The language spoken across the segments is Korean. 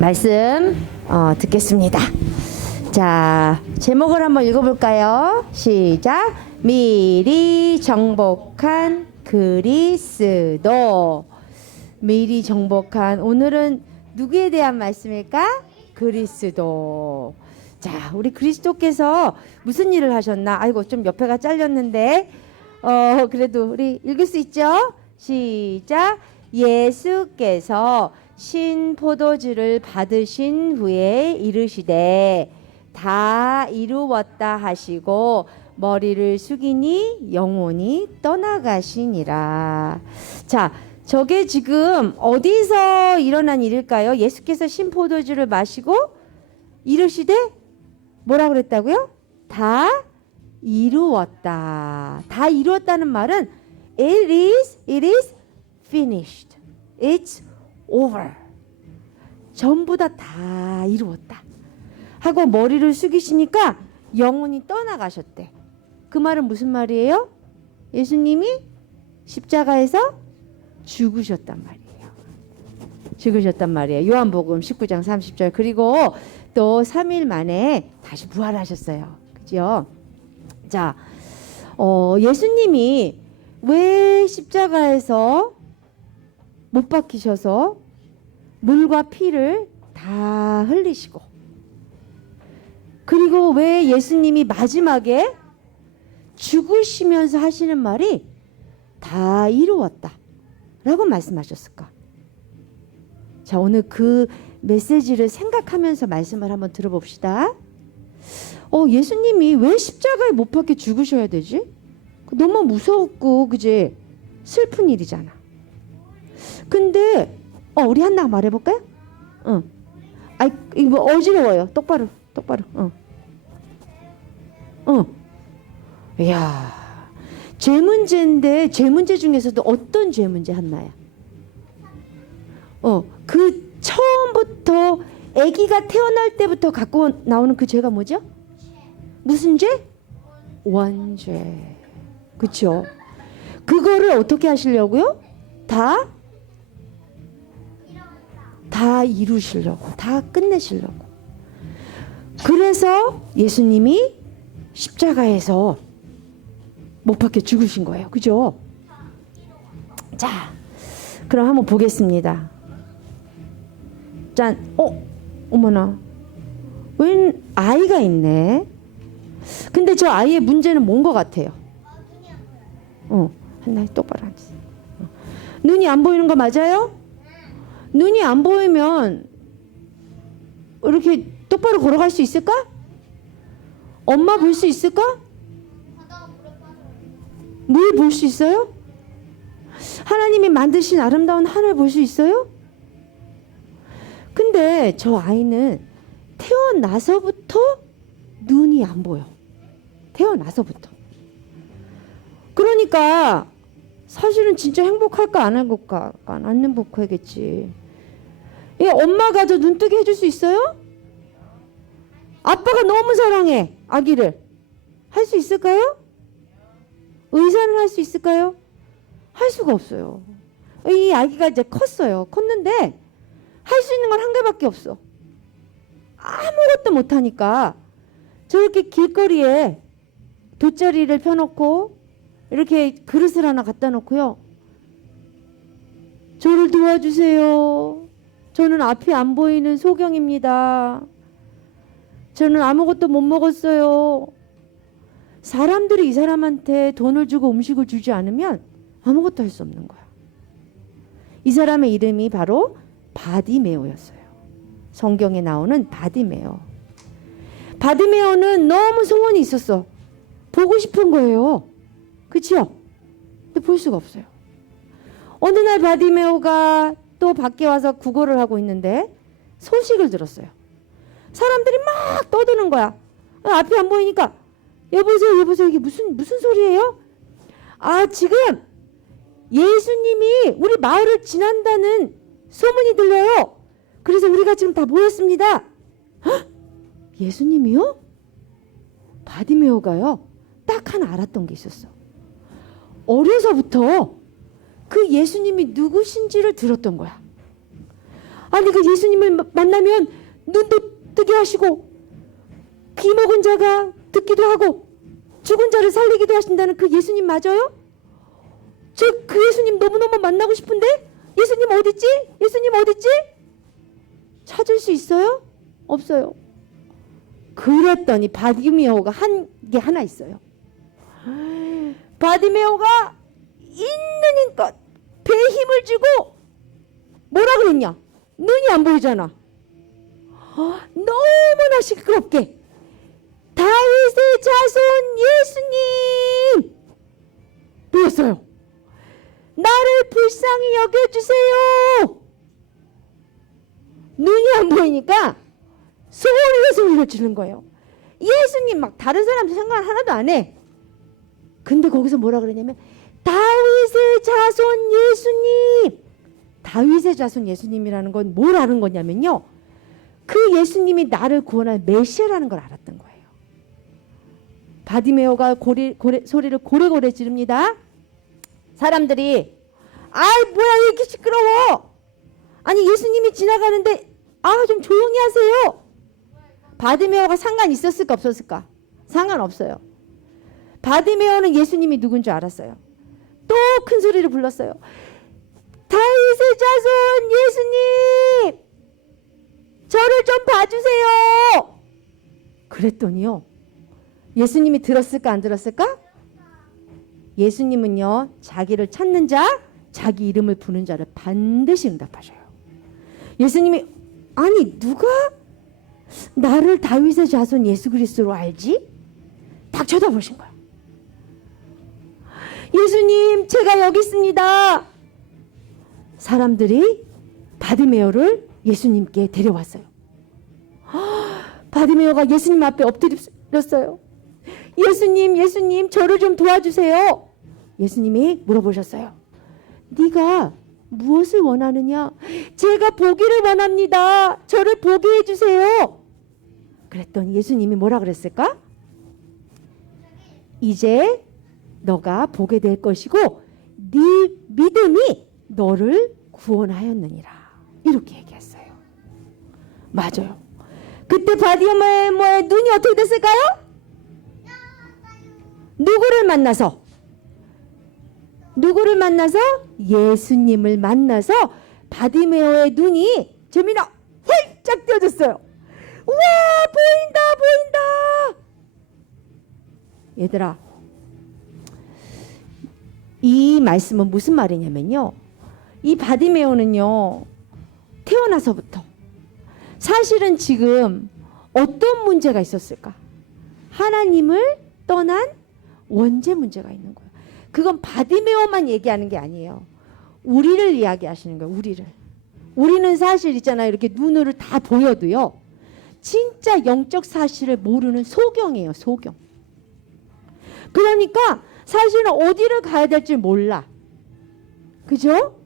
말씀 듣겠습니다. 자, 제목을 한번 읽어볼까요? 시작. 미리 정복한 그리스도. 미리 정복한, 오늘은 누구에 대한 말씀일까? 그리스도. 자, 우리 그리스도께서 무슨 일을 하셨나? 아이고, 좀 옆에가 잘렸는데 그래도 우리 읽을 수 있죠? 시작. 예수께서 신포도주를 받으신 후에 이르시되 다 이루었다 하시고 머리를 숙이니 영혼이 떠나가시니라. 자, 저게 지금 어디서 일어난 일일까요? 예수께서 신포도주를 마시고 이르시되 뭐라 그랬다고요? 다 이루었다. 다 이루었다는 말은 it is finished. It's over. 전부 다 이루었다. 하고 머리를 숙이시니까 영혼이 떠나가셨대. 그 말은 무슨 말이에요? 예수님이 십자가에서 죽으셨단 말이에요. 죽으셨단 말이에요. 요한복음 19장 30절. 그리고 또 3일 만에 다시 부활하셨어요. 그죠? 자, 예수님이 왜 십자가에서 못 박히셔서 물과 피를 다 흘리시고, 그리고 왜 예수님이 마지막에 죽으시면서 하시는 말이 다 이루었다 라고 말씀하셨을까? 자, 오늘 그 메시지를 생각하면서 말씀을 한번 들어봅시다. 예수님이 왜 십자가에 못 박혀 죽으셔야 되지? 너무 무서웠고, 그지? 슬픈 일이잖아. 근데 우리 한나 말해볼까요? 응. 이거 어지러워요. 똑바로. 이야, 죄 문제인데 죄 문제 중에서도 어떤 죄 문제 한나야? 그 처음부터 아기가 태어날 때부터 갖고 나오는 그 죄가 뭐죠? 무슨 죄? 원죄. 그렇죠? 그거를 어떻게 하시려고요? 다 이루시려고, 다 끝내시려고. 그래서 예수님이 십자가에서 못 박혀 죽으신 거예요. 그죠? 자, 그럼 한번 보겠습니다. 짠. 어머나, 웬 아이가 있네. 근데 저 아이의 문제는 뭔 것 같아요? 한나 똑바로 앉으세요. 눈이 안 보이는 거 맞아요? 눈이 안 보이면 이렇게 똑바로 걸어갈 수 있을까? 엄마 볼 수 있을까? 물 볼 수 있어요? 하나님이 만드신 아름다운 하늘 볼 수 있어요? 근데 저 아이는 태어나서부터 눈이 안 보여. 태어나서부터. 그러니까 사실은 진짜 행복할까 안 행복할까? 안 행복하겠지. 엄마가 저 눈뜨게 해줄 수 있어요? 아빠가 너무 사랑해 아기를. 할 수 있을까요? 의사는 할 수 있을까요? 할 수가 없어요. 이 아기가 이제 컸어요. 컸는데 할 수 있는 건 한 개밖에 없어. 아무것도 못하니까 저렇게 길거리에 돗자리를 펴놓고 이렇게 그릇을 하나 갖다 놓고요. 저를 도와주세요. 저는 앞이 안 보이는 소경입니다. 저는 아무것도 못 먹었어요. 사람들이 이 사람한테 돈을 주고 음식을 주지 않으면 아무것도 할 수 없는 거야. 이 사람의 이름이 바로 바디메오였어요. 성경에 나오는 바디메오. 바디메오는 너무 소원이 있었어. 보고 싶은 거예요. 그치요? 근데 볼 수가 없어요. 어느 날 바디메오가 또 밖에 와서 구걸을 하고 있는데 소식을 들었어요. 사람들이 막 떠드는 거야. 앞이 안 보이니까 여보세요, 이게 무슨 소리예요? 지금 예수님이 우리 마을을 지난다는 소문이 들려요. 그래서 우리가 지금 다 모였습니다. 헉? 예수님이요? 바디메오가요, 딱 하나 알았던 게 있었어. 어려서부터 그 예수님이 누구신지를 들었던 거야. 아니 그 예수님을 만나면 눈도 뜨게 하시고 귀 먹은 자가 듣기도 하고 죽은 자를 살리기도 하신다는 그 예수님 맞아요? 저 그 예수님 너무너무 만나고 싶은데 예수님 어딨지? 예수님 어딨지? 찾을 수 있어요? 없어요. 그랬더니 바디메오가 한 게 하나 있어요. 바디메오가 있는 힘껏 배에 힘을 주고 뭐라 그랬냐? 눈이 안 보이잖아. 너무나 시끄럽게 다윗의 자손 예수님 불렀어요. 나를 불쌍히 여겨주세요. 눈이 안 보이니까 소리를 지르는 거예요. 예수님 막 다른 사람들 상관 하나도 안 해. 근데 거기서 뭐라 그러냐면 다윗의 자손 예수님. 다윗의 자손 예수님이라는 건 뭘 아는 거냐면요. 그 예수님이 나를 구원할 메시아라는 걸 알았던 거예요. 바디메오가 소리를 고래고래 지릅니다. 사람들이 아이 뭐야 왜 이렇게 시끄러워. 아니 예수님이 지나가는데 좀 조용히 하세요. 바디메오가 상관 있었을까 없었을까? 상관없어요. 바디메오는 예수님이 누군 줄 알았어요. 또 큰 소리를 불렀어요. 다윗의 자손 예수님 저를 좀 봐주세요. 그랬더니요 예수님이 들었을까 안 들었을까? 예수님은요 자기를 찾는 자 자기 이름을 부르는 자를 반드시 응답하셔요. 예수님이 아니 누가 나를 다윗의 자손 예수 그리스도로 알지? 딱 쳐다보신 거야. 예수님 제가 여기 있습니다. 사람들이 바디메오를 예수님께 데려왔어요. 바디메오가 예수님 앞에 엎드렸어요. 예수님 저를 좀 도와주세요. 예수님이 물어보셨어요. 네가 무엇을 원하느냐? 제가 보기를 원합니다. 저를 보게 해주세요. 그랬더니 예수님이 뭐라 그랬을까? 이제 너가 보게 될 것이고 네 믿음이 너를 구원하였느니라. 이렇게 얘기했어요. 맞아요. 그때 바디메오의 눈이 어떻게 됐을까요? 누구를 만나서 예수님을 만나서 바디메오의 눈이 재민아 활짝 띄어졌어요. 우와 보인다. 얘들아 이 말씀은 무슨 말이냐면요. 이 바디메오는요 태어나서부터 사실은 지금 어떤 문제가 있었을까? 하나님을 떠난 원죄 문제가 있는 거예요. 그건 바디메오만 얘기하는 게 아니에요. 우리를 이야기하시는 거예요. 우리는 사실 있잖아요. 이렇게 눈으로 다 보여도요. 진짜 영적 사실을 모르는 소경이에요. 소경. 그러니까 사실은 어디를 가야 될지 몰라. 그죠?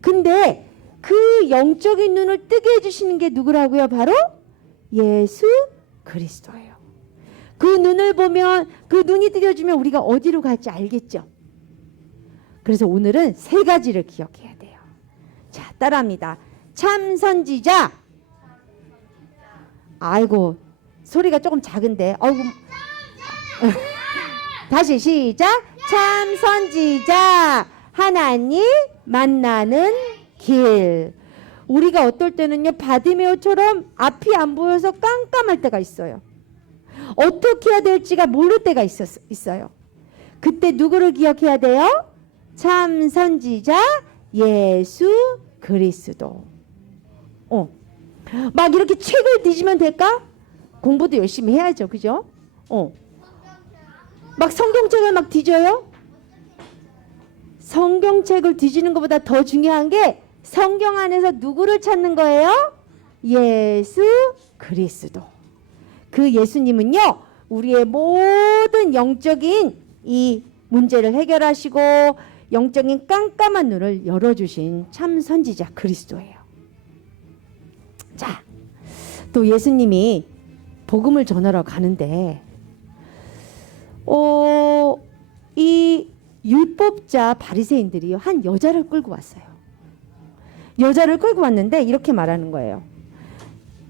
근데 그 영적인 눈을 뜨게 해주시는 게 누구라고요? 바로 예수 그리스도예요. 그 눈을 보면 그 눈이 뜨겨주면 우리가 어디로 갈지 알겠죠. 그래서 오늘은 세 가지를 기억해야 돼요. 자 따라합니다. 참 선지자. 아이고 소리가 조금 작은데 아이고 다시 시작. 참 선지자 하나님 만나는 길. 우리가 어떨 때는요 바디메오처럼 앞이 안 보여서 깜깜할 때가 있어요. 어떻게 해야 될지가 모를 때가 있어요. 그때 누구를 기억해야 돼요? 참 선지자 예수 그리스도. 막 이렇게 책을 뒤지면 될까? 공부도 열심히 해야죠. 그죠? 막 성경책을 막 뒤져요? 성경책을 뒤지는 것보다 더 중요한 게 성경 안에서 누구를 찾는 거예요? 예수 그리스도. 그 예수님은요 우리의 모든 영적인 이 문제를 해결하시고 영적인 깜깜한 눈을 열어주신 참 선지자 그리스도예요. 자, 또 예수님이 복음을 전하러 가는데 이 율법자 바리새인들이 한 여자를 끌고 왔어요. 여자를 끌고 왔는데 이렇게 말하는 거예요.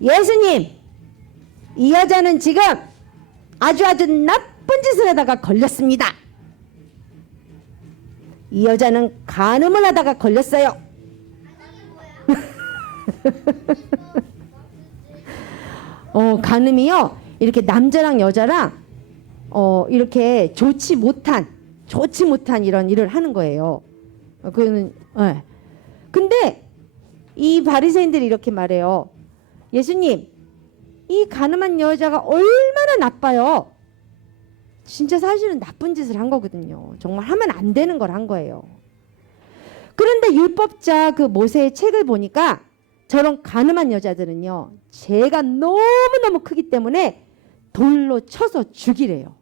예수님, 이 여자는 지금 아주 나쁜 짓을 하다가 걸렸습니다. 이 여자는 간음을 하다가 걸렸어요. 간음이요. 이렇게 남자랑 여자랑 이렇게 좋지 못한 이런 일을 하는 거예요. 그는 네. 근데 이 바리새인들이 이렇게 말해요. 예수님, 이 간음한 여자가 얼마나 나빠요. 진짜 사실은 나쁜 짓을 한 거거든요. 정말 하면 안 되는 걸 한 거예요. 그런데 율법자 그 모세의 책을 보니까 저런 간음한 여자들은요, 죄가 너무너무 크기 때문에 돌로 쳐서 죽이래요.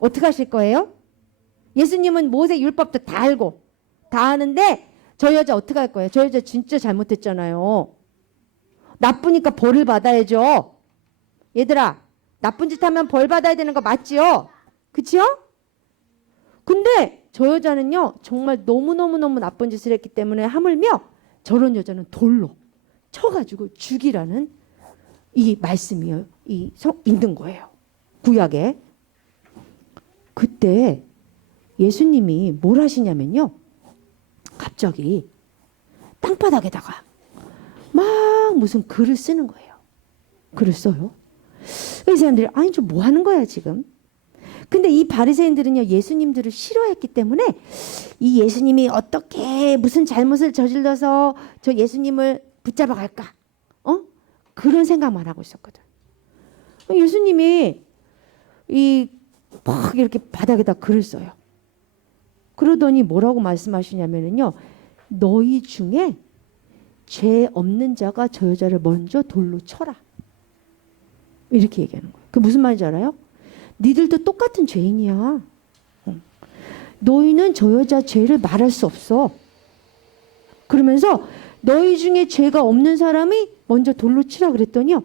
어떻게 하실 거예요? 예수님은 모세 율법도 다 알고 다 아는데 저 여자 어떻게 할 거예요? 저 여자 진짜 잘못했잖아요. 나쁘니까 벌을 받아야죠. 얘들아, 나쁜 짓 하면 벌 받아야 되는 거 맞지요? 그치요? 근데 저 여자는요, 정말 너무너무너무 나쁜 짓을 했기 때문에 하물며 저런 여자는 돌로 쳐가지고 죽이라는 이 말씀이 있는 거예요. 구약에. 그때 예수님이 뭘 하시냐면요, 갑자기 땅바닥에다가 막 무슨 글을 쓰는 거예요. 글을 써요. 이 사람들이 아니 좀 뭐 하는 거야 지금. 근데 이 바리새인들은요, 예수님들을 싫어했기 때문에 이 예수님이 어떻게 무슨 잘못을 저질러서 저 예수님을 붙잡아 갈까, 그런 생각만 하고 있었거든. 예수님이 막 이렇게 바닥에다 글을 써요. 그러더니 뭐라고 말씀하시냐면요, 너희 중에 죄 없는 자가 저 여자를 먼저 돌로 쳐라. 이렇게 얘기하는 거예요. 그게 무슨 말인지 알아요? 니들도 똑같은 죄인이야. 너희는 저 여자 죄를 말할 수 없어. 그러면서 너희 중에 죄가 없는 사람이 먼저 돌로 치라 그랬더니요,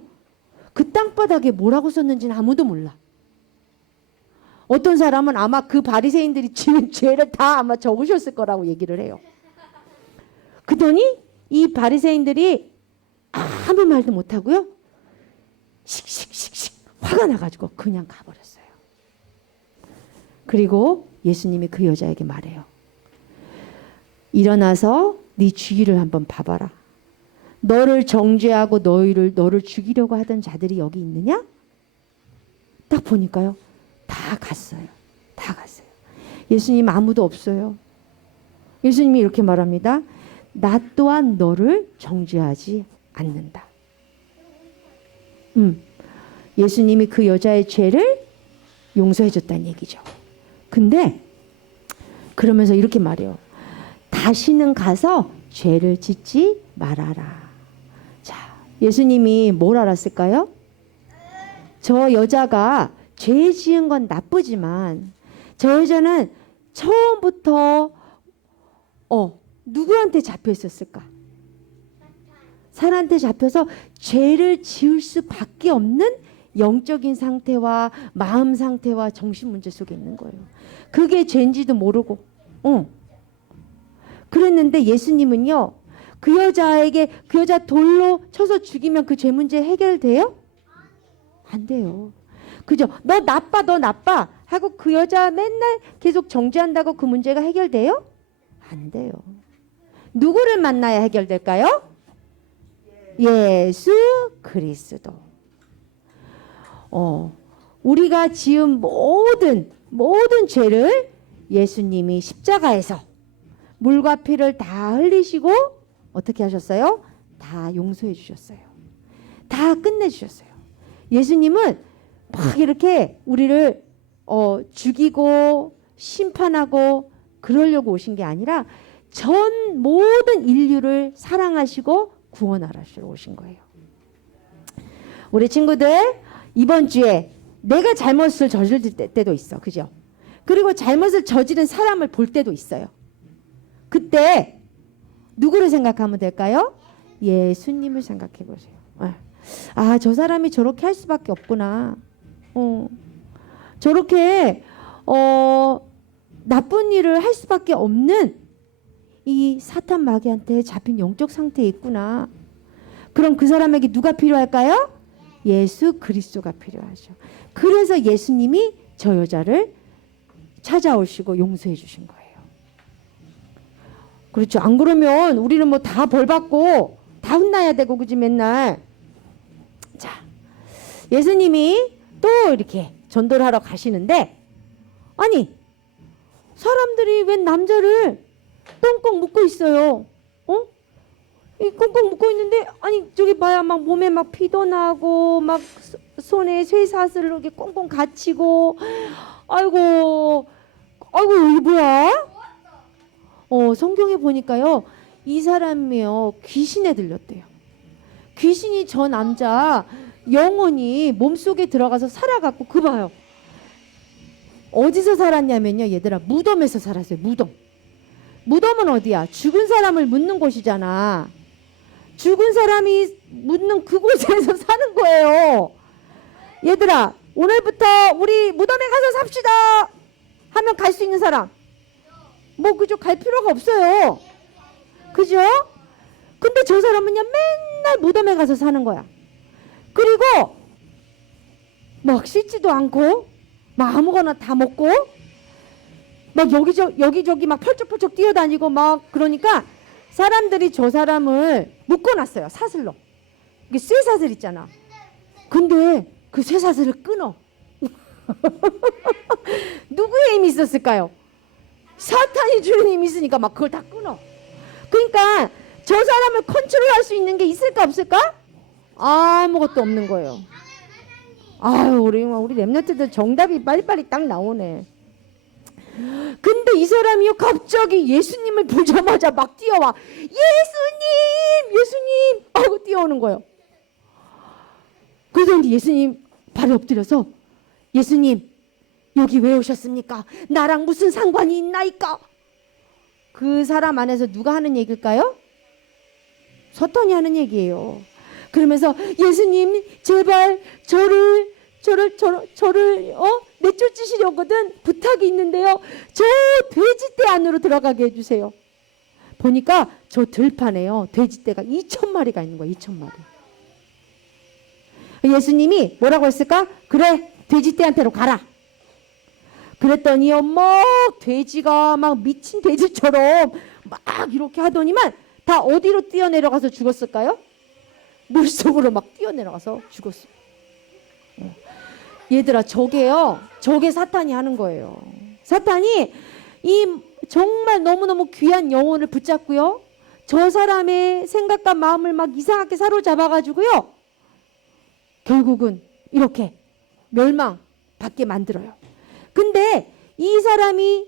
그 땅바닥에 뭐라고 썼는지는 아무도 몰라. 어떤 사람은 아마 그 바리새인들이 지은 죄를 다 아마 적으셨을 거라고 얘기를 해요. 그러더니 이 바리새인들이 아무 말도 못하고요, 씩씩씩씩 화가 나가지고 그냥 가버렸어요. 그리고 예수님이 그 여자에게 말해요. 일어나서 네 주위를 한번 봐봐라. 너를 정죄하고 너를 죽이려고 하던 자들이 여기 있느냐? 딱 보니까요, 다 갔어요. 다 갔어요. 예수님 아무도 없어요. 예수님이 이렇게 말합니다. 나 또한 너를 정죄하지 않는다. 예수님이 그 여자의 죄를 용서해 줬다는 얘기죠. 근데 그러면서 이렇게 말해요. 다시는 가서 죄를 짓지 말아라. 자, 예수님이 뭘 알았을까요? 저 여자가 죄 지은 건 나쁘지만 저 여자는 처음부터 누구한테 잡혀 있었을까? 사람한테 잡혀서 죄를 지을 수밖에 없는 영적인 상태와 마음 상태와 정신 문제 속에 있는 거예요. 그게 죄인지도 모르고. 그랬는데 예수님은요, 그 여자 돌로 쳐서 죽이면 그 죄 문제 해결돼요? 안 돼요. 그죠? 너 나빠 하고 그 여자 맨날 계속 정죄한다고 그 문제가 해결돼요? 안 돼요. 누구를 만나야 해결될까요? 예수 그리스도. 우리가 지은 모든 죄를 예수님이 십자가에서 물과 피를 다 흘리시고 어떻게 하셨어요? 다 용서해 주셨어요. 다 끝내 주셨어요. 예수님은 막 이렇게 우리를 죽이고 심판하고 그러려고 오신 게 아니라 전 모든 인류를 사랑하시고 구원하시러 오신 거예요. 우리 친구들, 이번 주에 내가 잘못을 저질 때도 있어. 그죠? 그리고 잘못을 저지른 사람을 볼 때도 있어요. 그때 누구를 생각하면 될까요? 예수님을 생각해 보세요. 아, 저 사람이 저렇게 할 수밖에 없구나. 저렇게 나쁜 일을 할 수밖에 없는 이 사탄 마귀한테 잡힌 영적 상태에 있구나. 그럼 그 사람에게 누가 필요할까요? 예수 그리스도가 필요하죠. 그래서 예수님이 저 여자를 찾아오시고 용서해 주신 거예요. 그렇죠. 안 그러면 우리는 뭐 다 벌 받고 다 혼나야 되고, 그지, 맨날. 자, 예수님이 또 이렇게 전도를 하러 가시는데, 아니, 사람들이 웬 남자를 꽁꽁 묶고 있어요. 이 꽁꽁 묶고 있는데, 아니, 저기 봐야 막 몸에 막 피도 나고, 막 손에 쇠사슬을 이렇게 꽁꽁 갇히고, 아이고, 이게 뭐야? 성경에 보니까요, 이 사람이요, 귀신에 들렸대요. 귀신이 저 남자 영혼이 몸속에 들어가서 살아갖고, 그 봐요. 어디서 살았냐면요, 얘들아, 무덤에서 살았어요. 무덤은 어디야? 죽은 사람을 묻는 곳이잖아. 죽은 사람이 묻는 그곳에서 사는 거예요. 얘들아, 오늘부터 우리 무덤에 가서 삽시다 하면 갈 수 있는 사람? 뭐 그저 갈 필요가 없어요. 그죠? 근데 저 사람은요, 맨날 무덤에 가서 사는 거야. 그리고 막 씻지도 않고 막 아무거나 다 먹고 막 여기저기 막 펄쩍펄쩍 뛰어다니고 막, 그러니까 사람들이 저 사람을 묶어놨어요. 사슬로. 이게 쇠사슬 있잖아. 근데 그 쇠사슬을 끊어. 누구의 힘이 있었을까요? 사탄이 주는 힘이 있으니까 막 그걸 다 끊어. 그러니까 저 사람을 컨트롤할 수 있는 게 있을까 없을까? 아무것도 없는 거예요. 아유, 우리 랩런트들 정답이 빨리빨리 딱 나오네. 근데 이 사람이요, 갑자기 예수님을 보자마자 막 뛰어와. 예수님 하고 뛰어오는 거예요. 그래서 예수님 발에 엎드려서, 예수님 여기 왜 오셨습니까? 나랑 무슨 상관이 있나이까? 그 사람 안에서 누가 하는 얘기일까요? 사탄이 하는 얘기예요. 그러면서 예수님 제발 저를 내쫓으시려거든 부탁이 있는데요, 저 돼지떼 안으로 들어가게 해주세요. 보니까 저 들판에요, 돼지떼가 2,000마리가 있는 거예요. 2,000마리. 예수님이 뭐라고 했을까? 그래, 돼지떼한테로 가라. 그랬더니요, 막 돼지가 막 미친 돼지처럼 막 이렇게 하더니만 다 어디로 뛰어내려가서 죽었을까요? 물속으로 막 뛰어내려가서 죽었어요. 얘들아, 저게 사탄이 하는 거예요. 사탄이 이 정말 너무너무 귀한 영혼을 붙잡고요, 저 사람의 생각과 마음을 막 이상하게 사로잡아가지고요, 결국은 이렇게 멸망받게 만들어요. 근데 이 사람이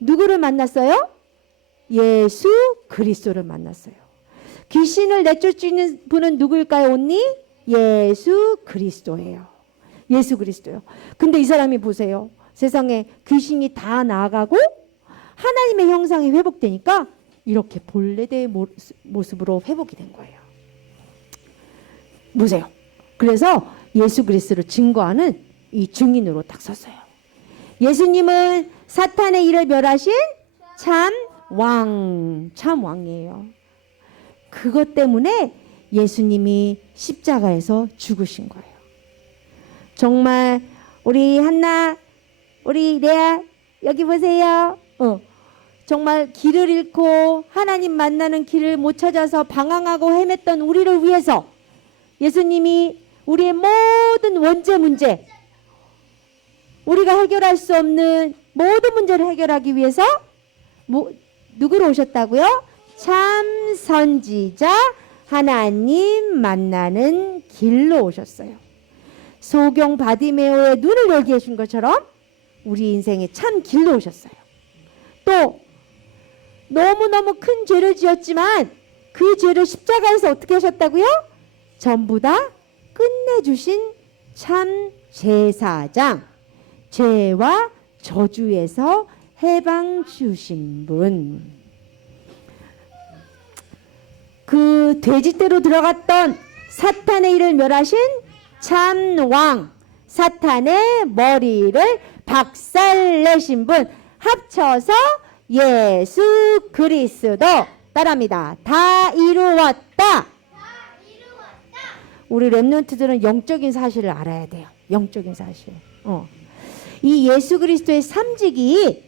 누구를 만났어요? 예수 그리스도를 만났어요. 귀신을 내쫓는 분은 누구일까요, 언니? 예수 그리스도예요. 예수 그리스도요. 근데 이 사람이 보세요. 세상에 귀신이 다 나가고 하나님의 형상이 회복되니까 이렇게 본래의 모습으로 회복이 된 거예요. 보세요. 그래서 예수 그리스도를 증거하는 이 증인으로 딱 섰어요. 예수님은 사탄의 일을 멸하신 참 왕이에요. 그것 때문에 예수님이 십자가에서 죽으신 거예요. 정말 우리 한나, 우리 레아, 여기 보세요. 정말 길을 잃고 하나님 만나는 길을 못 찾아서 방황하고 헤맸던 우리를 위해서 예수님이 우리의 모든 원죄 문제, 우리가 해결할 수 없는 모든 문제를 해결하기 위해서 누구로 오셨다고요? 참 선지자 하나님 만나는 길로 오셨어요. 소경 바디메오의 눈을 열게 해준 것처럼 우리 인생의 참 길로 오셨어요. 또 너무너무 큰 죄를 지었지만 그 죄를 십자가에서 어떻게 하셨다고요? 전부 다 끝내주신 참 제사장, 죄와 저주에서 해방 주신 분. 그 돼지떼로 들어갔던 사탄의 일을 멸하신 참 왕, 사탄의 머리를 박살내신 분, 합쳐서 예수 그리스도. 따라합니다. 다 이루었다. 우리 렘넌트들은 영적인 사실을 알아야 돼요. 영적인 사실. 이 예수 그리스도의 삼직이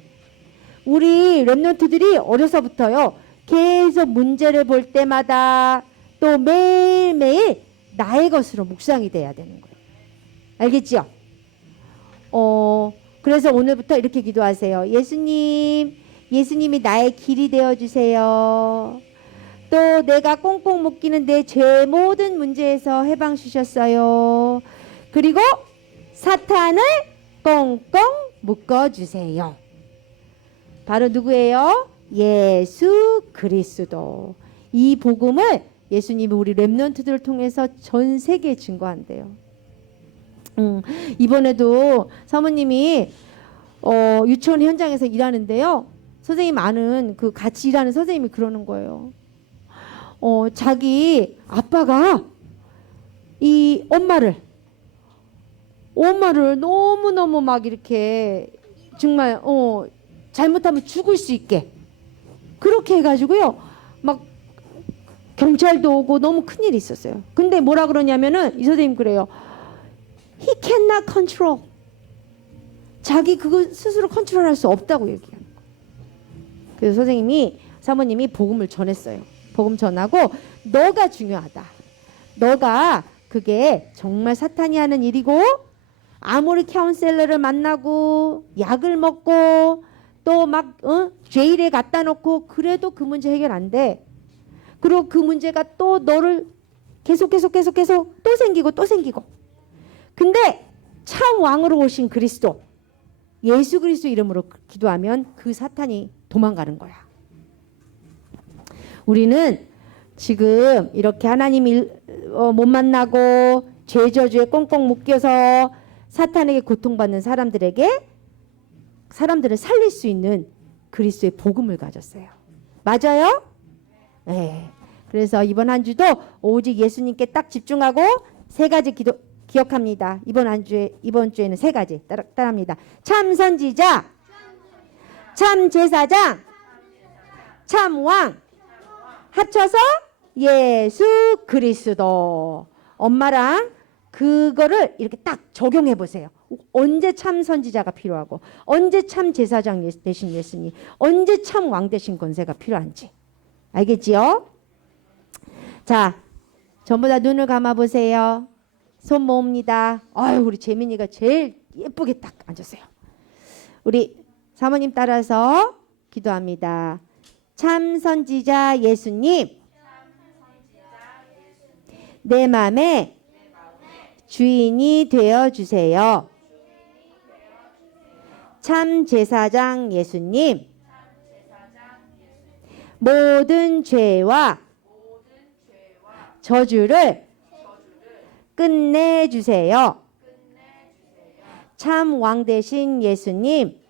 우리 렘넌트들이 어려서부터요. 계속 문제를 볼 때마다 또 매일매일 나의 것으로 묵상이 돼야 되는 거예요. 알겠죠? 그래서 오늘부터 이렇게 기도하세요. 예수님이 나의 길이 되어주세요. 또 내가 꽁꽁 묶이는 내 죄 모든 문제에서 해방 주셨어요. 그리고 사탄을 꽁꽁 묶어주세요. 바로 누구예요? 예수 그리스도. 이 복음을 예수님이 우리 렘넌트들을 통해서 전 세계에 증거한대요. 이번에도 사모님이 유치원 현장에서 일하는데요. 선생님 아는 그 같이 일하는 선생님이 그러는 거예요. 자기 아빠가 이 엄마를 너무너무 막 이렇게 정말 잘못하면 죽을 수 있게 그렇게 해가지고요. 막 경찰도 오고 너무 큰일이 있었어요. 근데 뭐라 그러냐면은 이 선생님 그래요. He cannot control. 자기 그거 스스로 컨트롤할 수 없다고 얘기하는 거예요. 그래서 사모님이 복음을 전했어요. 복음 전하고 너가 중요하다. 너가 그게 정말 사탄이 하는 일이고 아무리 카운셀러를 만나고 약을 먹고 또 막 제일에 갖다 놓고 그래도 그 문제 해결 안 돼. 그리고 그 문제가 또 너를 계속 또 생기고. 근데 참 왕으로 오신 그리스도 예수 그리스도 이름으로 기도하면 그 사탄이 도망가는 거야. 우리는 지금 이렇게 하나님 못 만나고 죄 저주에 꽁꽁 묶여서 사탄에게 고통받는 사람들을 살릴 수 있는 그리스도의 복음을 가졌어요. 맞아요? 네. 그래서 이번 한 주도 오직 예수님께 딱 집중하고 세 가지 기억합니다. 이번 주에는 세 가지 따라합니다. 참 선지자, 참 제사장, 참 왕. 합쳐서 예수 그리스도. 엄마랑 그거를 이렇게 딱 적용해 보세요. 언제 참 선지자가 필요하고 언제 참 제사장 대신 예수님, 언제 참 왕 대신 권세가 필요한지 알겠지요? 자, 전부 다 눈을 감아 보세요. 손 모읍니다. 아유, 우리 재민이가 제일 예쁘게 딱 앉았어요. 우리 사모님 따라서 기도합니다. 참 선지자 예수님, 내 마음에 주인이 되어 주세요. 참 제사장 예수님, 모든 죄와 저주를 끝내주세요. 참 왕 대신 예수님,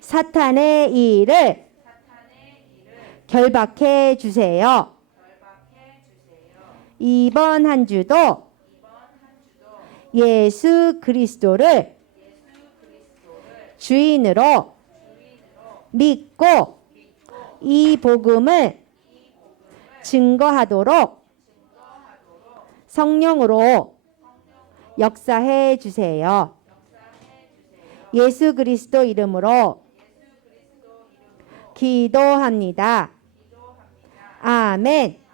사탄의 일을 결박해 주세요. 이번 한 주도 예수 그리스도를 주인으로 믿고 이 복음을 증거하도록 성령으로 역사해 주세요. 예수 그리스도 이름으로 기도합니다. 아멘.